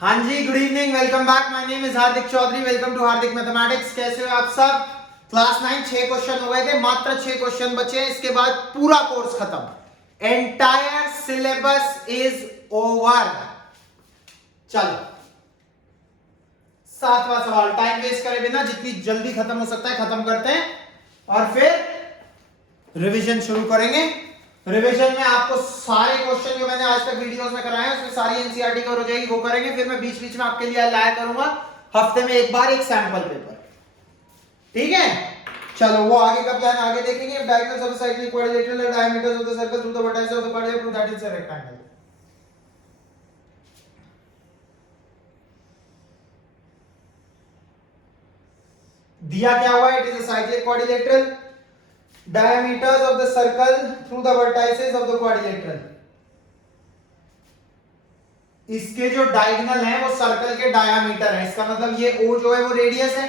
हाँ जी, good evening, welcome back. My name is Hardik Chaudhary, welcome to Hardik mathematics. कैसे हो आप सब? क्लास 9 6 क्वेश्चन हो गए थे, मात्र 6 क्वेश्चन बचे हैं, इसके बाद पूरा कोर्स खत्म। Entire syllabus is over. चलो 7वां सवाल, टाइम वेस्ट करे बिना जितनी जल्दी खत्म हो सकता है खत्म करते हैं और फिर रिवीजन शुरू करेंगे। रिवीजन में आपको सारे क्वेश्चन जो मैंने आज तक वीडियोस में कराए हैं उसमें सारी एनसीईआरटी कवर हो जाएगी, वो करेंगे। फिर मैं बीच बीच में आपके लिए लाया करूंगा हफ्ते में एक बार एक सैंपल पेपर, ठीक है? चलो वो आगे का प्लान आगे देखेंगे। Diagonals of the cyclic quadrilateral and diameters of the circle through the vertices of the quadrilateral prove that is a rectangle. दिया क्या हुआ? It is a cyclic quadrilateral, diameters of the circle through the vertices of the quadrilateral। इसके जो diagonal है वो circle के diameter है, इसका मतलब ये O जो है वो रेडियस है।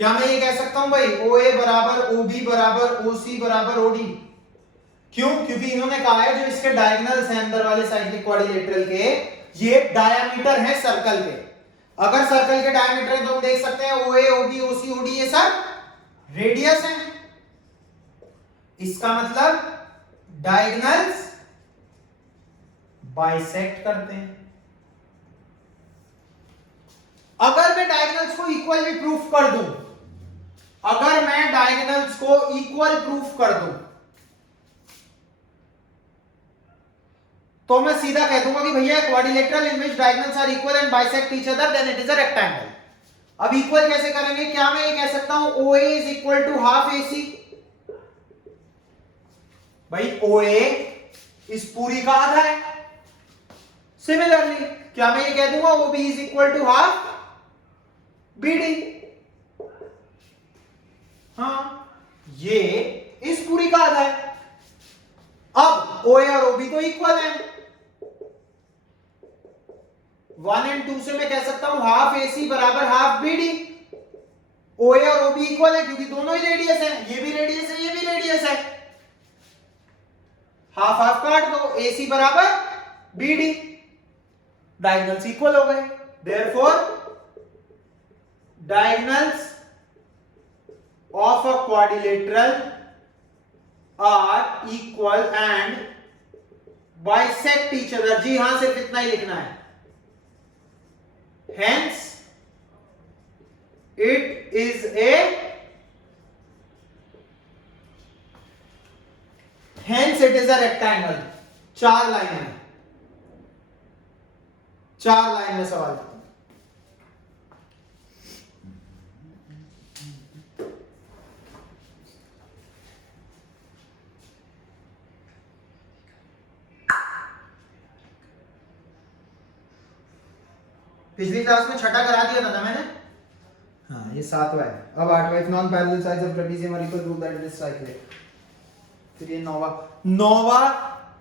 क्या मैं ये कह सकता हूं भाई OA बराबर OB बराबर OC बराबर OD? क्यों? क्योंकि इन्होंने कहा है जो इसके डायगोनल्स हैं अंदर वाले साइक्लिक क्वाड्रिलेटरल के, ये डायामीटर है सर्कल के। अगर सर्कल के डायमीटर है तो हम देख सकते हैं OA OB OC OD ये सब रेडियस है। इसका मतलब डायगोनल्स बाइसेक्ट करते हैं। अगर मैं डायगोनल्स को इक्वल भी प्रूफ कर दूं, अगर मैं डायगोनल्स को इक्वल प्रूफ कर दूं तो मैं सीधा कह दूंगा कि भैया quadrilateral in which diagonals are equal and bisect each other then it is a rectangle. अब इक्वल कैसे करेंगे? क्या मैं ये कह सकता हूं OA is equal to half AC? भाई OA इस पूरी का आधा है। सिमिलरली क्या मैं ये कह दूंगा OB is equal to half BD? हाँ, ये इस पूरी का आधा है। अब OA और OB तो इक्वल है, 1 और 2 से मैं कह सकता हूं हाफ AC बराबर हाफ BD। OA और OB इक्वल है क्योंकि दोनों ही रेडियस है, ये भी रेडियस है ये भी रेडियस है। हाफ हाफ काट दो, AC बराबर BD, डायगोनल्स इक्वल हो गए। Therefore diagonals of a quadrilateral are equal and bisect each other. जी हां, सिर्फ इतना ही लिखना है। Hence, it is a rectangle। 4 line है, 4 लाइन में सवाल। पिछली क्लास में छठा करा दिया था मैंने। हाँ, ये 7वां है। अब 8वां। If non parallel sides of trapezium are equal prove that it is cyclic. फिर ये 9वां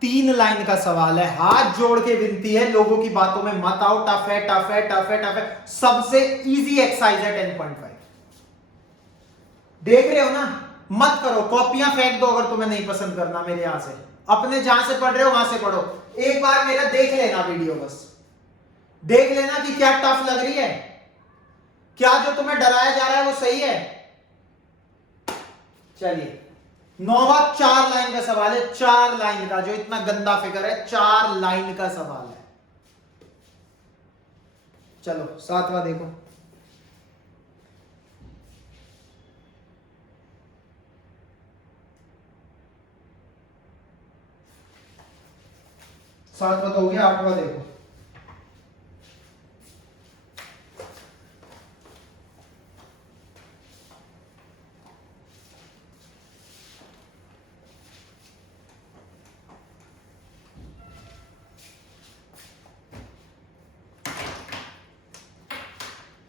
3 लाइन का सवाल है। हाथ जोड़ के विनती है, लोगों की बातों में मत आओ। टफ है टफ है टफ है टफ है। सबसे इजी एक्सरसाइज है 10.5। देख रहे हो ना? मत करो, कॉपियां फेंक दो अगर तुम्हें नहीं पसंद करना मेरे यहां से। अपने जहां से पढ़ रहे हो वहां से पढ़ो। एक बार मेरा देख लेना वीडियो, बस देख लेना कि क्या टफ लग रही है, क्या जो तुम्हें डराया जा रहा है वो सही है। चलिए 9वां 4 लाइन का सवाल है। 4 लाइन का, जो इतना गंदा फिगर है, 4 लाइन का सवाल है। चलो 7वां देखो। सातवां तो हो गया, 8वां देखो।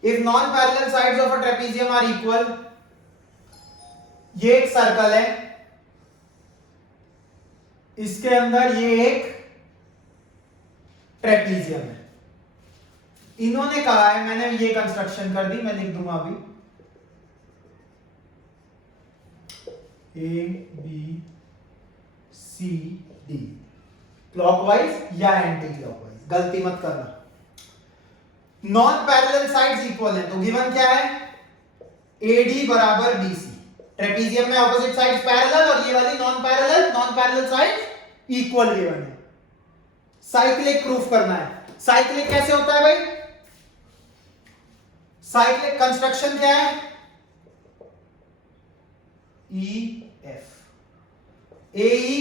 If non-parallel sides of a trapezium are equal, ये एक सर्कल है, इसके अंदर ये एक ट्रेपीजियम है। इन्होंने कहा है, मैंने ये कंस्ट्रक्शन कर दी, मैं लिख दूंगा अभी। A B C D, clockwise या एंटी क्लॉकवाइज, गलती मत करना। नॉन पैरेलल साइड्स इक्वल है, तो गिवन क्या है, AD बराबर BC। ट्रेपीजियम में ऑपोजिट साइड्स पैरेलल और ये वाली non parallel sides equal given है। साइक्लिक प्रूफ करना है। साइक्लिक कैसे होता है भाई? साइक्लिक कंस्ट्रक्शन क्या है? EF, AE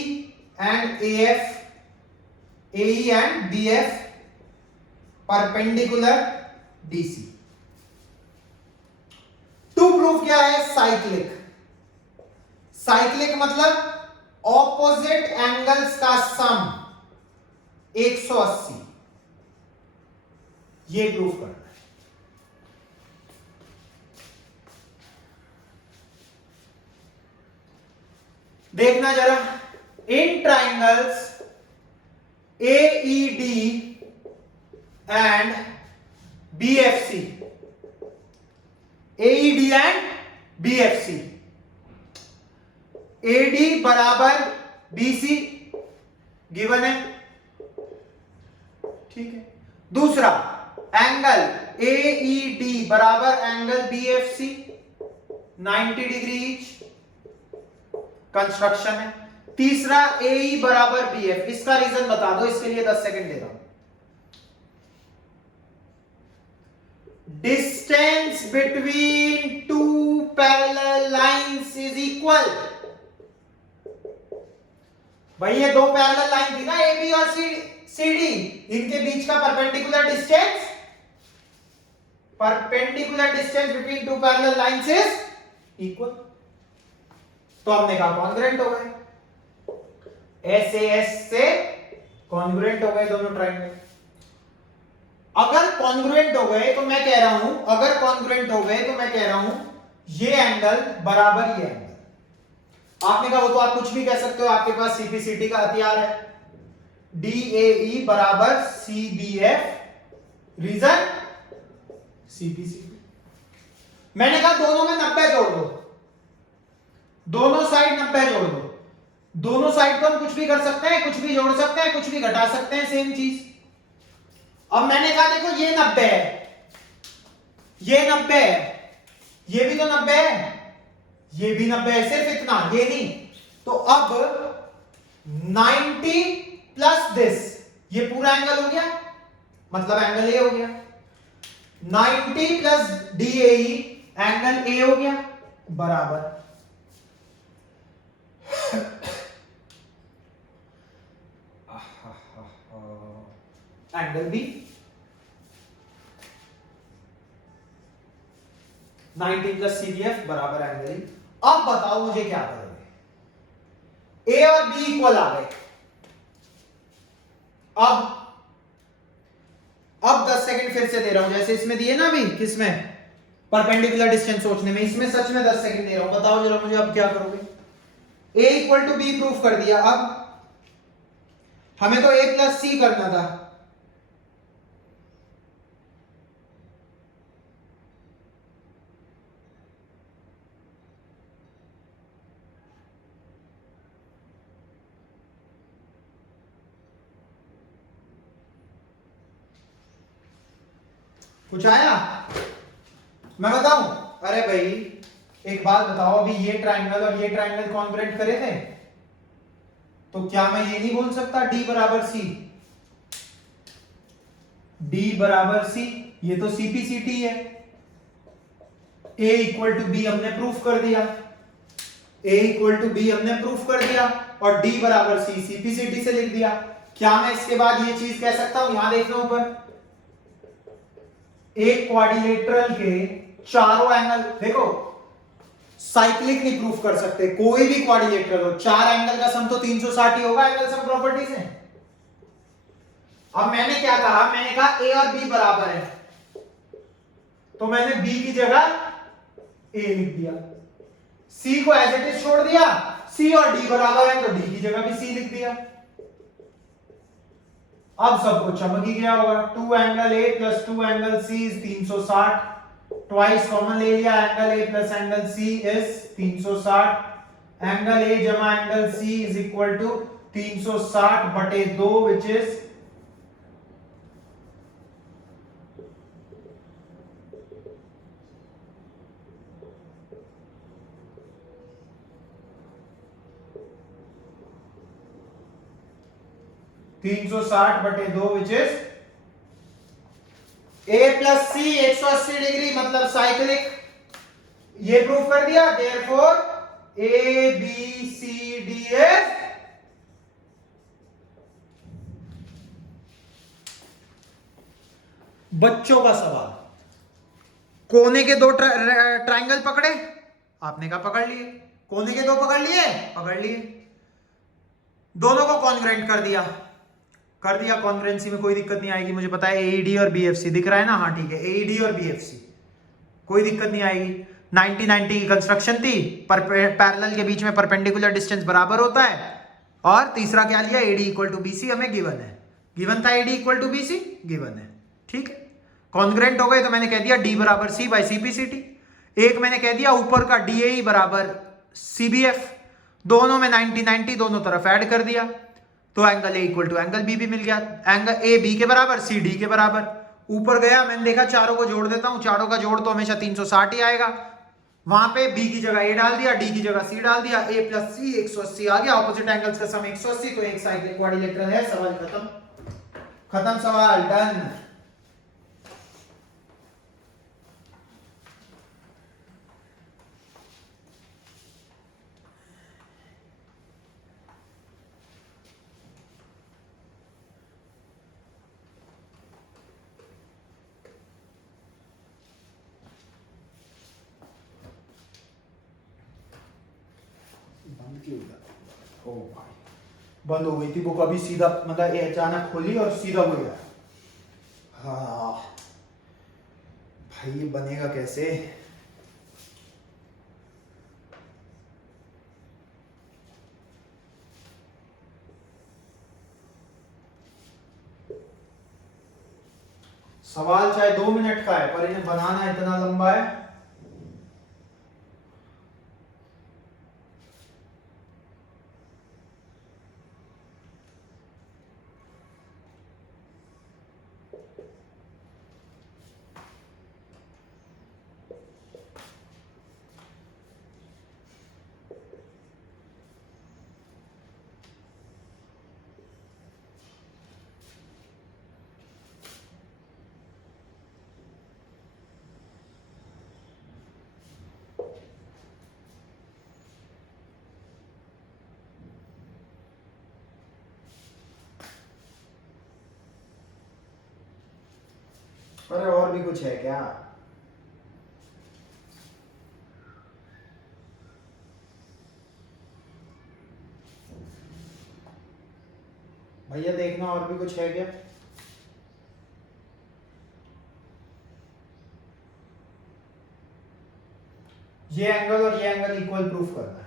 and AF, AE and BF perpendicular DC। To proof क्या है? साइक्लिक। साइक्लिक मतलब ऑपोजिट एंगल्स का सम 180, ये प्रूफ करना है। देखना जरा, इन triangles AED and BFC, AED and BFC, AD बराबर BC गिवन है, ठीक है। दूसरा एंगल AED बराबर angle BFC 90 degree each, construction है। तीसरा AE बराबर BF, इसका रीजन बता दो, इसके लिए 10 सेकंड दे रहा हूं। Distance between two parallel lines is equal. भाई ये दो पैरेलल लाइन थी ना, AB और CD, इनके बीच का perpendicular distance between two parallel lines is equal. तो हमने कहा कॉन्ग्रुएंट हो गए, SAS से कॉन्ग्रुएंट हो गए दोनों ट्रायंगल। अगर कॉन्ग्रुएंट हो गए तो मैं कह रहा हूं, ये एंगल बराबर ये एंगल। आपने कहा वो तो आप कुछ भी कह सकते हो, आपके पास CPCT का हथियार है। DAE बराबर CBF, रीजन CPCT। मैंने कहा दोनों में 90 जोड़ दो, दोनों साइड 90 जोड़ दो। दोनों साइड को हम कुछ भी कर सकते हैं, कुछ भी जोड़ सकते हैं, कुछ भी घटा सकते हैं, सेम चीज। अब मैंने कहा देखो ये 90 है, ये 90 है, ये भी तो 90 है, ये भी 90 है, सिर्फ इतना, ये नहीं। तो अब 90 प्लस दिस, ये पूरा एंगल हो गया, मतलब एंगल ए हो गया। 90 प्लस DAE एंगल ए हो गया, बराबर एंगल बी। 90 प्लस CBF बराबर एंगल ई। अब बताओ मुझे क्या करोगे? A और B इक्वल आ गए। अब 10 सेकंड फिर से दे रहा हूं, जैसे इसमें दिए ना अभी, किसमें? परपेंडिकुलर डिस्टेंस सोचने में, इसमें सच में 10 सेकंड दे रहा हूं। बताओ जरा मुझे अब क्या करोगे? A equal to B proof कर दिया। अब हमें तो A प्लस C करना था। कुछ आया? मैं बताऊं? अरे भाई एक बात बताओ, अभी ये ट्राइंगल और ये ट्राइंगल कॉन्ग्रुएंट करे थे, तो क्या मैं ये नहीं बोल सकता D बराबर C? D बराबर C, ये तो CPCT है। A इक्वल टू B हमने प्रूफ कर दिया, A इक्वल टू B हमने प्रूफ कर दिया, और D बराबर C CPCT से लिख दिया। क्या मैं इसके बाद ये चीज कह सकता हूं? यहां देखना ऊपर, एक क्वाड्रिलेटरल के चारों एंगल, देखो साइक्लिक नहीं प्रूफ कर सकते, कोई भी क्वाड्रिलेटरल हो, चार एंगल का सम तो 360 ही होगा, एंगल सम प्रॉपर्टीज है। अब मैंने क्या कहा? मैंने कहा A और B बराबर है, तो मैंने B की जगह A लिख दिया, C को एज इट इज छोड़ दिया, C और D बराबर है तो D की जगह भी C लिख दिया। अब सबको चमक ही गया होगा। 2 angle A plus 2 angle C is 360, twice common ले लिया, angle A plus angle C is 360, angle A जमा angle C is equal to 360/2 which is 360/2 which is A plus C 180 degree मतलब साइक्लिक। ये प्रूफ कर दिया। Therefore A B C D is बच्चों का सवाल। कोने के दो ट्रायंगल पकड़े, आपने कहा पकड़ लिए। कोने के दो पकड़ लिए, पकड़ लिए। दोनों को कॉन्ग्रुएंट कर दिया, कर दिया। कॉन्ग्रुएंसी में कोई दिक्कत नहीं आएगी। मुझे पता है एईडी और बीएफसी दिख रहा है ना, हाँ ठीक है, एईडी और बीएफसी कोई दिक्कत नहीं आएगी। 90-90 की कंस्ट्रक्शन थी, पैरेलल के बीच में परपेंडिकुलर डिस्टेंस बराबर होता है। और तीसरा क्या लिया, एडी इक्वल टू बीसी हमें गिवन है, गिवन था AD equal to BC given है, ठीक है। कॉन्ग्रुएंट हो गए तो मैंने कह दिया डी बराबर सी बाई सीपीसीटी। एक मैंने कह दिया ऊपर का डीएई बराबर सीबीएफ, दोनों में 90-90 दोनों तरफ ऐड कर दिया तो angle A equal to angle B भी मिल गया। एंगल ए बी के बराबर, सी डी के बराबर। ऊपर गया, मैंने देखा चारों को जोड़ देता हूं, चारों का जोड़ तो हमेशा 360 ही आएगा। वहां पे बी की जगह ए डाल दिया, डी की जगह सी डाल दिया, ए प्लस सी 180 आ गया। ऑपोजिट एंगल्स का सम 180, तो एक साइक्लिक क्वाड्रिलेटरल है। सवाल खत्म, खत्म सवाल, डन। ओ भाई बंद हो गई थी बुक, अभी सीधा मतलब ये अचानक खोली और सीधा हो गया। हाँ भाई ये बनेगा कैसे? सवाल चाहे 2 मिनट का है पर इन्हें बनाना इतना लंबा है। अरे और भी कुछ है क्या? भैया देखना और भी कुछ है क्या? ये एंगल और ये एंगल इक्वल प्रूफ करना है।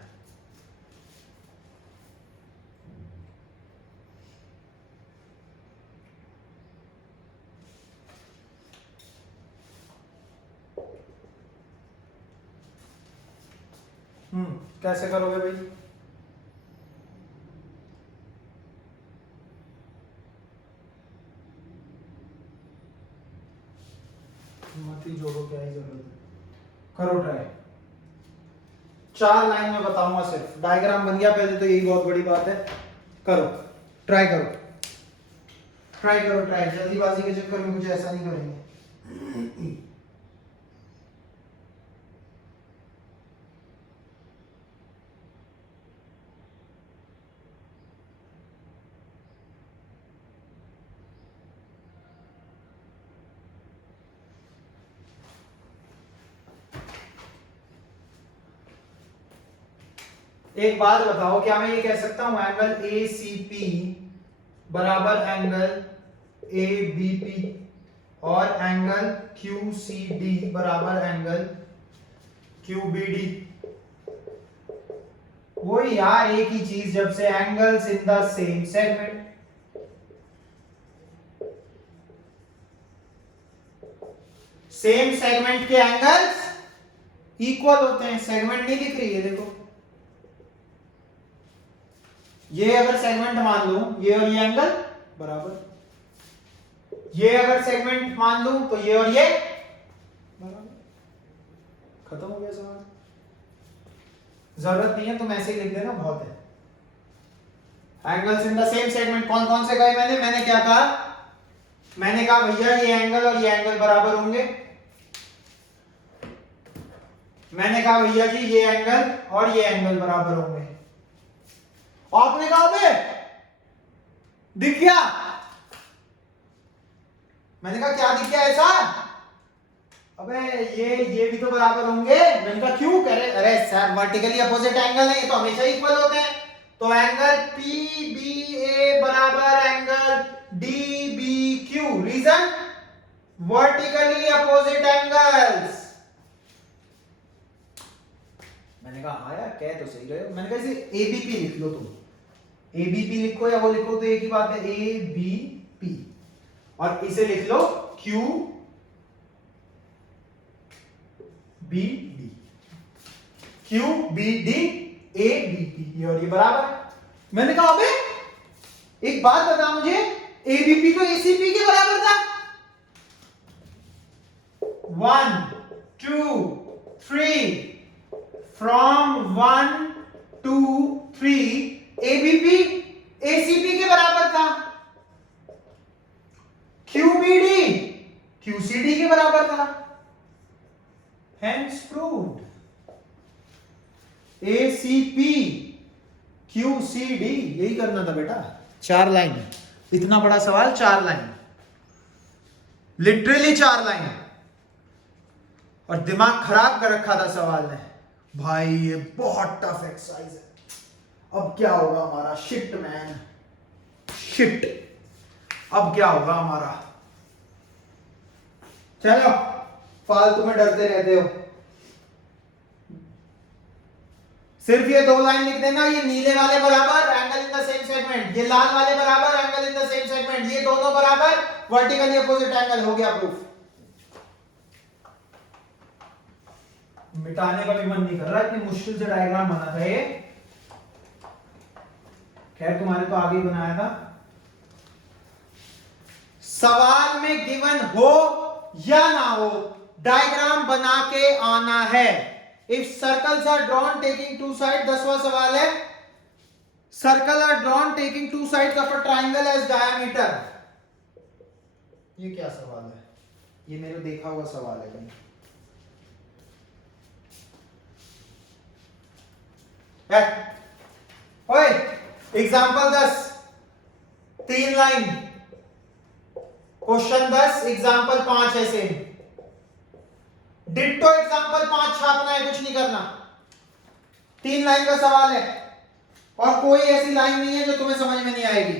कैसे करोगे भाई? मत ही जोड़ो, क्या ही जरूरत है, करो ट्राई। 4 लाइन में बताऊंगा सिर्फ, डायग्राम बन गया पहले तो यही बहुत बड़ी बात है। करो, ट्राई करो, ट्राई करो, ट्राई। जल्दीबाजी के चक्कर में कुछ ऐसा नहीं करेंगे। एक बात बताओ, क्या मैं ये कह सकता हूं एंगल ए सी पी बराबर एंगल ए बी पी और एंगल क्यू सी डी बराबर एंगल क्यू बी डी? वो यार एक ही चीज, जब से angles in the same segment, same segment के एंगल्स इक्वल होते हैं। सेगमेंट नहीं दिख रही है देखो, ये अगर सेगमेंट मान लूं, ये और ये एंगल बराबर, ये अगर सेगमेंट मान लूं तो ये और ये बराबर, खत्म हो गया सवाल। जरूरत नहीं है तुम ऐसे ही लिख देना, बहुत है। Angles in the same segment कौन कौन से गए मैंने क्या कहा, मैंने कहा भैया ये एंगल और ये एंगल बराबर होंगे, मैंने कहा भैया जी ये एंगल और ये एंगल बराबर होंगे। आपने कहा बे दिख गया, मैंने कहा क्या दिख गया ऐसा, अबे ये भी तो बराबर होंगे। मैंने कहा क्यों, कह रहे अरे सर वर्टिकली अपोजिट एंगल है, ये तो हमेशा इक्वल होते हैं। तो एंगल PBA बराबर angle DBQ, reason vertically opposite angles. मैंने कहा हाँ यार कह तो सही रहे हो। मैंने कहा इसे ABP लिख लो, तुम ABP लिखो या वो लिखो तो एक ही बात है, ABP, और इसे लिख लो QBD, QBD ABP, ये और ये बराबर। मैंने कहा अबे एक बात बता मुझे, ABP तो ACP के बराबर था। 1 2 3, फ्रॉम 1 2 3 ABP ACP के बराबर था, QBD QCD के बराबर था। Hence proved ACP QCD, यही करना था बेटा। 4 लाइन, इतना बड़ा सवाल 4 लाइन, लिटरली 4 लाइन, और दिमाग खराब कर रखा था सवाल ने। भाई ये बहुत टफ एक्सरसाइज है, अब क्या होगा हमारा, शिट मैन शिट, अब क्या होगा हमारा। चलो फालतू में डरते रहते हो, सिर्फ ये 2 लाइन लिख देना, ये नीले वाले बराबर angle in the same segment, ये लाल वाले बराबर angle in the same segment, ये दोनों बराबर वर्टिकली अपोजिट एंगल, हो गया प्रूफ। मिटाने का भी मन नहीं कर रहा, इतनी मुश्किल से डायग्राम बना था ये। खैर तुम्हारे तो आगे ही बनाया था। सवाल में गिवन हो या ना हो, डायग्राम बना के आना है। If circles are drawn taking 2 side, 10वां सवाल है, circle are drawn taking 2 sides of a triangle as diameter. ये क्या सवाल है, ये मेरे देखा हुआ सवाल है कहीं। ओए एग्जाम्पल 10, 3 लाइन, क्वेश्चन 10 एग्जाम्पल 5 है सेम, डिट्टो एग्जाम्पल 5 छापना है, कुछ नहीं करना। 3 लाइन का सवाल है और कोई ऐसी लाइन नहीं है जो तुम्हें समझ में नहीं आएगी।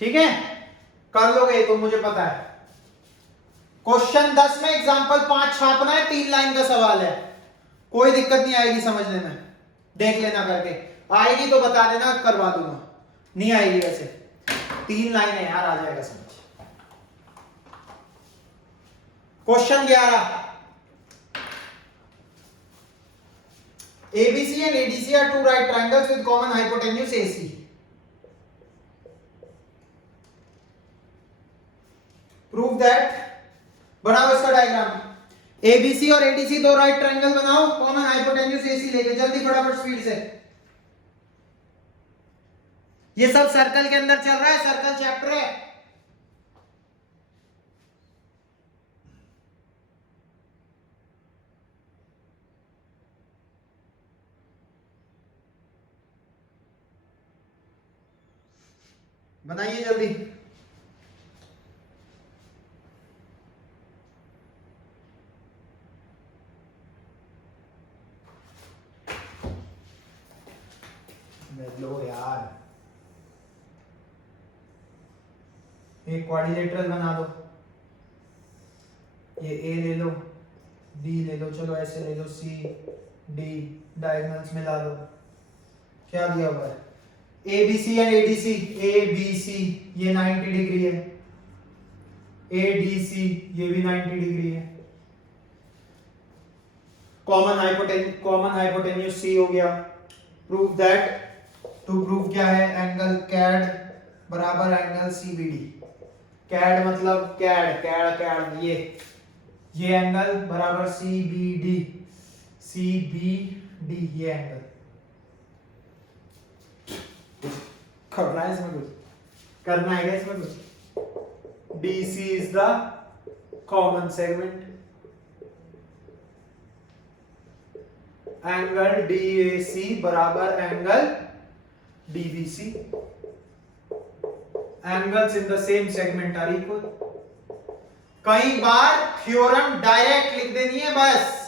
ठीक है, कर लोगे तो मुझे पता है। क्वेश्चन 10 में एग्जाम्पल 5 छापना है, 3 लाइन का सवाल है, कोई दिक्कत नहीं आएगी समझने में, देख लेना करके। आएगी तो बता देना, करवा दूंगा, नहीं आएगी वैसे 3 लाइन है यार, आ जाएगा समझ। Question 11, ABC and ADC are 2 right triangles with common hypotenuse AC. Prove that, बनाओ इसका डायग्राम। ABC और ADC 2 राइट ट्रायंगल बनाओ, कॉमन हाइपोटेन्यूज AC लेके, जल्दी फटाफट स्पीड से। ये सब सर्कल के अंदर चल रहा है, सर्कल चैप्टर है। बनाइए जल्दी। लो यार, एक क्वाड्रिलेटरल बना दो, ये A ले लो, B ले लो, चलो ऐसे ले लो, C D, डायगोनल्स मिला दो। क्या दिया हुआ है, ABC एंड ADC, ABC ये 90 डिग्री है, ADC ये भी 90 डिग्री है। कॉमन हाइपोटेन्यूज C हो गया। प्रूव दैट, टू प्रूव क्या है, एंगल कैड बराबर एंगल CBD। कैड मतलब कैड ये एंगल बराबर CBD ये एंगल। करना है इसमें कुछ, करना है इसमें कुछ। DC is the common segment, angle DAC बराबर angle DBC, angles in the same segment are equal. कई बार थ्योरम डायरेक्ट लिख देनी है, बस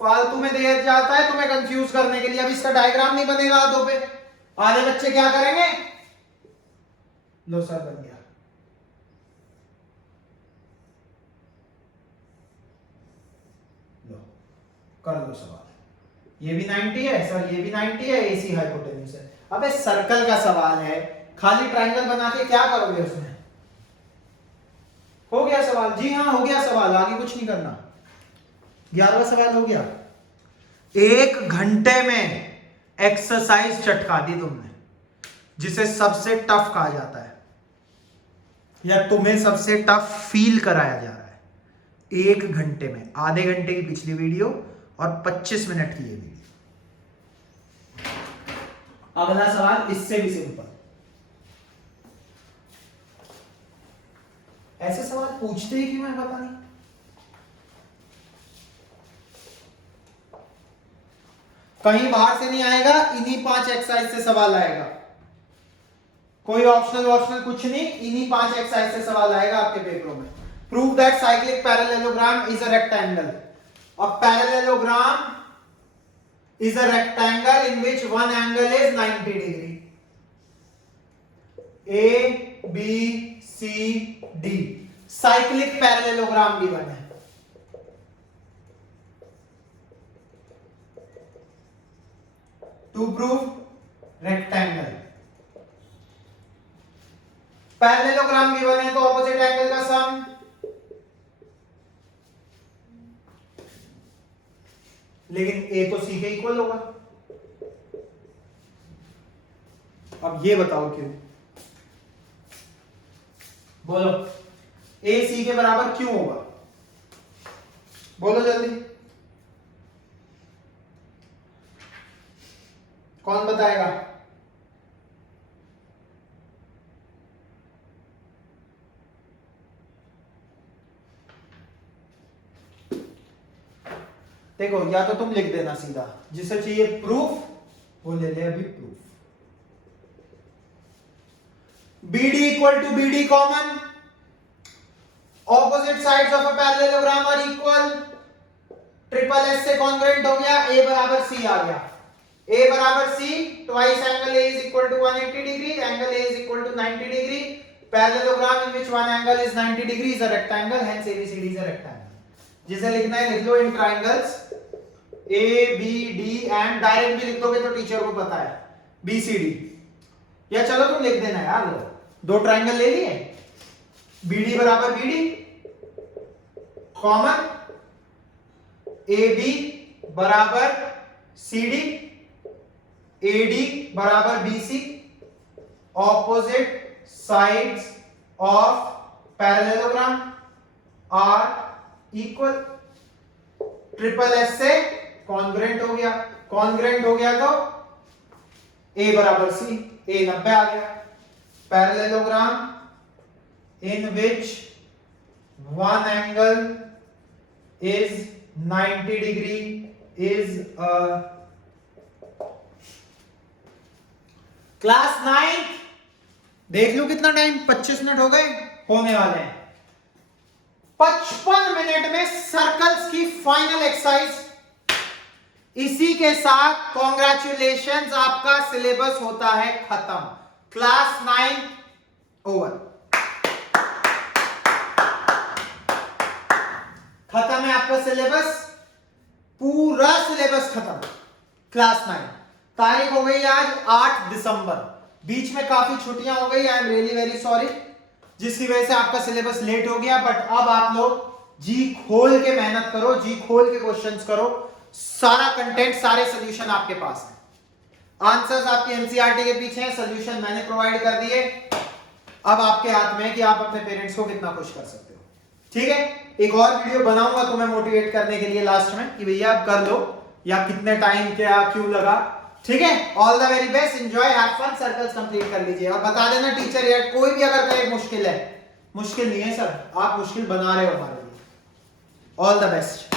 फालतू में दे जाता है तुम्हें कंफ्यूज करने के लिए। अब इसका डायग्राम नहीं बनेगा हाथों पे, आधे बच्चे क्या करेंगे, लो सर बन गया। लो कर लो सवाल। ये भी 90 है सर, ये भी 90 है, AC हाइपोटेन्यूज है। अबे सर्कल का सवाल है, खाली ट्रायंगल बना के क्या करोगे उसमें। हो गया सवाल, जी हाँ हो गया सवाल, आगे कुछ नहीं करना। 11वां सवाल हो गया। 1 घंटे में एक्सरसाइज चटका दी तुमने, जिसे सबसे टफ कहा जाता है, या तुम्हें सबसे टफ फील कराया जा रहा है 1 घंटे में। आधे घंटे की पिछली वीडियो और 25 मिनट की ये वीडियो। अगला सवाल इससे भी सिंपल। ऐसे सवाल पूछते ही क्यों है पता नहीं। कहीं बाहर से नहीं आएगा, इन्हीं 5 एक्सरसाइज से सवाल आएगा। कोई ऑप्शनल कुछ नहीं, इन्हीं 5 एक्सरसाइज से सवाल आएगा आपके पेपरों में। Prove that cyclic parallelogram is a rectangle. अब parallelogram is a rectangle in which one angle is 90 degree. A, B, C, D. Cyclic parallelogram given है। To prove rectangle, parallelogram given है तो opposite angle का sum, लेकिन A तो C के equal होगा। अब ये बताओ क्यों, बोलो A C के बराबर क्यों होगा, बोलो जल्दी, कौन बताएगा। देखो, या तो तुम लिख देना सीधा, जिसे चाहिए प्रूफ वो ले ले अभी proof. BD equal to BD common, opposite sides of a parallelogram are equal, triple S से कॉन्ग्रुएंट हो गया, A बराबर C आ गया। A बराबर C, twice angle A is equal to 180 degree, angle A is equal to 90 degree, parallelogram in which one angle is 90 degree is a rectangle, hence ABCD is a rectangle। जिसे लिखना है लिख लो इन triangles ABD, and direct भी लिख दोगे तो teacher को पता है BCD, या चलो तुम लिख देना यार। लो 2 ट्रायंगल ले लिए, BD बराबर BD कॉमन, AB बराबर CD, AD बराबर BC, opposite sides of parallelogram are equal, triple S से कॉन्ग्रुएंट हो गया, कॉन्ग्रुएंट हो गया तो A बराबर C, A 90 आ गया। Parallelogram in which one angle is 90 degree is a class 9। देख लो कितना टाइम, 25 मिनट हो गए, होने वाले हैं। 55 मिनट में सर्कल्स की फाइनल एक्सरसाइज। इसी के साथ कॉन्ग्रेचुलेशंस, आपका सिलेबस होता है खत्म। क्लास 9 ओवर, खत्म है आपका सिलेबस, पूरा सिलेबस खत्म। क्लास 9 तारीख हो गई आज 8 दिसंबर, बीच में काफी छुट्टियां हो गई, I am really very sorry. जिसकी वजह से आपका सिलेबस लेट हो गया। बट अब आप लोग जी खोल के मेहनत करो, जी खोल के क्वेश्चंस करो, सारा कंटेंट, सारे सोल्यूशन आपके पास है। आंसर्स आपके एनसीईआरटी के पीछे हैं, सोल्यूशन मैंने प्रोवाइड कर दिए। अब आपके हाथ में है कि आप अपने पेरेंट्स को कितना खुश कर सकते हो। ठीक है, एक और वीडियो बनाऊंगा तुम्हें मोटिवेट करने के लिए लास्ट में कि भैया आप कर लो, या कितने टाइम क्या क्यों लगा। ठीक है, all the very best, enjoy, have fun, circles complete कर लीजिए। और बता देना टीचर यार कोई भी अगर कहे मुश्किल है, मुश्किल नहीं है सर, आप मुश्किल बना रहे हो हमारे लिए। All the best.